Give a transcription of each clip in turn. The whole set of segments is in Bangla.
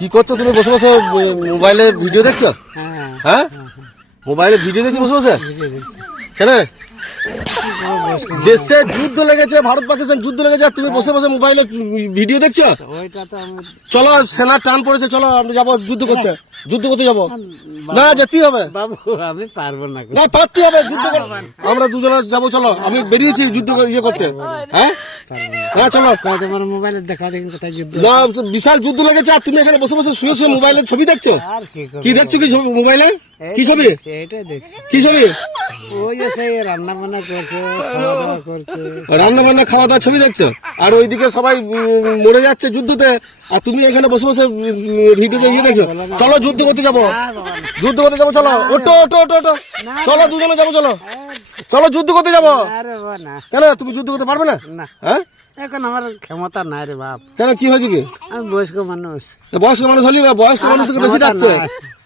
কি করছো তুমি বসে বসে মোবাইলে ভিডিও দেখছো? হ্যাঁ মোবাইলে ভিডিও দেখছো বসে বসে কেন? দেশে যুদ্ধ লেগেছে, ভারত পাকিস্তান যুদ্ধ লেগেছে, তুমি বসে বসে মোবাইলে ভিডিও দেখছো? চলো সেনার টান পড়েছে, চলো আমরা যাবো যুদ্ধ করতে, যুদ্ধ করতে যাবো। না যেতেই হবে বাবু, আমি পারবো না, না পারতে হবে যুদ্ধ করতে। আমরা দুজনে যাবো, চলো আমি বেরিয়েছি যুদ্ধ ইয়ে করতে। হ্যাঁ হ্যাঁ চলো, তোমার মোবাইলে দেখা দেখি কোথায় যুদ্ধ। না বিশাল যুদ্ধ লেগেছে আর তুমি এখানে বসে বসে শুয়ে শুয়ে মোবাইলে ছবি দেখছো। কি দেখছো কি মোবাইলে? কি ছবি? এটাই দেখছি। কি ছবি? ওই যে সেই রান্না বান্না করছে, খাওয়া দাওয়া করছে। রান্না বান্না খাওয়া দাওয়া ছবি দেখছো, আর ওইদিকে সবাই মরে যাচ্ছে যুদ্ধতে, আর তুমি এখানে বসে বসে ভিডিওতে ইয়ে দেখছো। চলো যুদ্ধ করতে যাবো, যুদ্ধ করতে যাবো, চলো ওটো ওটো ওটো ওটো, চলো দুজনে যাবো, চলো চলো যুদ্ধ করতে যাবো। কেন তুমি যুদ্ধ করতে পারবে না? হ্যাঁ এখন আমার ক্ষমতা নাই রে বাপ। কেন কি হয়েছে কি? আমি বয়স্ক মানুষ। বয়স্ক মানুষ হলি, বয়স্ক মানুষ থেকে বেশি ডাকছে।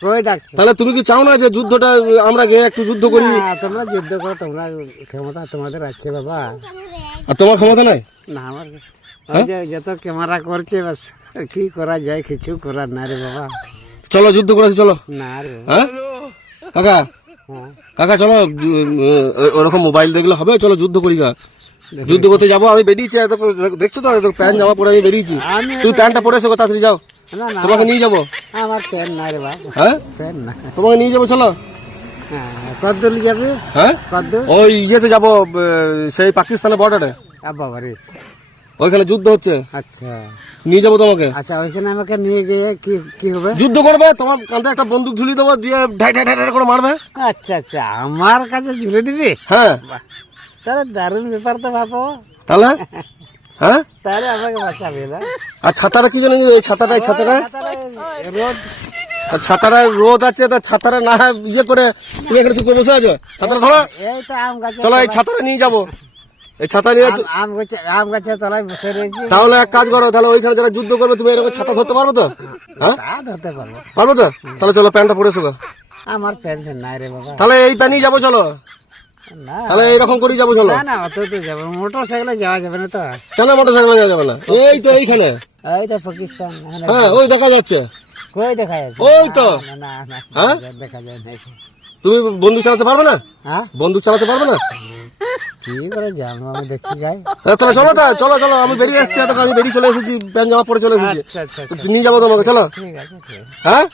ওই ডাকছে। তাহলে তুমি কি চাও না যে যুদ্ধটা আমরা গিয়ে একটু যুদ্ধ করি? তোমরা যুদ্ধ করো, তোমরা ক্ষমতা তোমাদের আছে বাবা। আর তোমার ক্ষমতা নাই? না আমার যত ক্যামেরা করছে বাস, কি করা যায়, কিছু করার না রে বাবা। চলো যুদ্ধ করেছি, চলো। না রে হ্যাঁ কাকা, কাকা চলো, ওরকম মোবাইল দেখলে হবে? চলো যুদ্ধ করি গা, যুদ্ধ করতে যাবো। আমি বেরিয়েছি, দেখছো তো প্যান্ট জামা পরে আমি বেরিয়েছি। তুমি প্যান্টটা পরে এসো, তাড়াতাড়ি যাও, তোমাকে নিয়ে যাবো। আমার প্যান্ট না রে বাবা। হ্যাঁ প্যান্ট না, তোমাকে নিয়ে যাবো, চলো। কদ্দূর যাবে? হ্যাঁ কদ্দূর? ওই ইয়েতে যাবো, সেই পাকিস্তানের বর্ডারে। বাবা রে, ওইখানে যুদ্ধ হচ্ছে। আচ্ছা নিয়ে যাবো তোমাকে। আচ্ছা ওইখানে আমাকে নিয়ে গিয়ে কি হবে? যুদ্ধ করবে, তোমার কাঁধে একটা বন্দুক ঝুলিয়ে দেবো, দিয়ে ঢাই ঢাই ঢাই করে মারবে। আচ্ছা আচ্ছা, আমার কাছে ঝুলে দিবি? হ্যাঁ তাহলে দারুণ ব্যাপার তো বাবা। তাহলে হ্যাঁ তাহলে আমাকে বাঁচাবে না? আর ছাতাটা কি জানি, এই ছাতাটাই ছাতাটা রোদ, ছাতাটায় রোদ আছে, তা ছাতাটা না ইয়ে করে তুমি এখানে চুপ করে বসে আছো। ছাতাটা ধরো, এই তো আম গাছে। চলো এই ছাতাটা নিয়ে যাবো, এই ছাতা নিয়ে। আম গাছে তলায় বসে রয়েছি। তাহলে এক কাজ করো, তাহলে ওইখানে যারা যুদ্ধ করবে তুমি এরকম ছাতা ধরতে পারবো তো? হ্যাঁ তা ধরতে পারবো। পারবো তো? তাহলে চলো প্যান্টটা পরে এসো। আমার প্যান্ট নাই রে বাবা। তাহলে এই প্যান্টই যাবো, চলো। না তাহলে এইরকম করেই যাবো, চলো। না না, অত তো যাবো, মোটর সাইকেলে যাওয়া যাবে না তো। কেন মোটর সাইকেলে যাওয়া যাবে না? এই তো এইখানে, এই তো পাকিস্তান। হ্যাঁ ওই দেখা যাচ্ছে, কই দেখা যাচ্ছে? ওই তো। না না হ্যাঁ দেখা যায় না। তুমি বন্দুক চালাতে পারবে না? হ্যাঁ বন্দুক চালাতে পারবে না? কি করে জানবো, আমি দেখি যাই। তাহলে চলো, চলো চলো, আমি বেরিয়ে এসেছি, আমি বেরিয়ে চলে এসেছি, প্যান্ট জামা পরে চলে এসেছি। আচ্ছা আচ্ছা, নিয়ে যাবো তোমাকে, চলো। ঠিক আছে ঠিক আছে। হ্যাঁ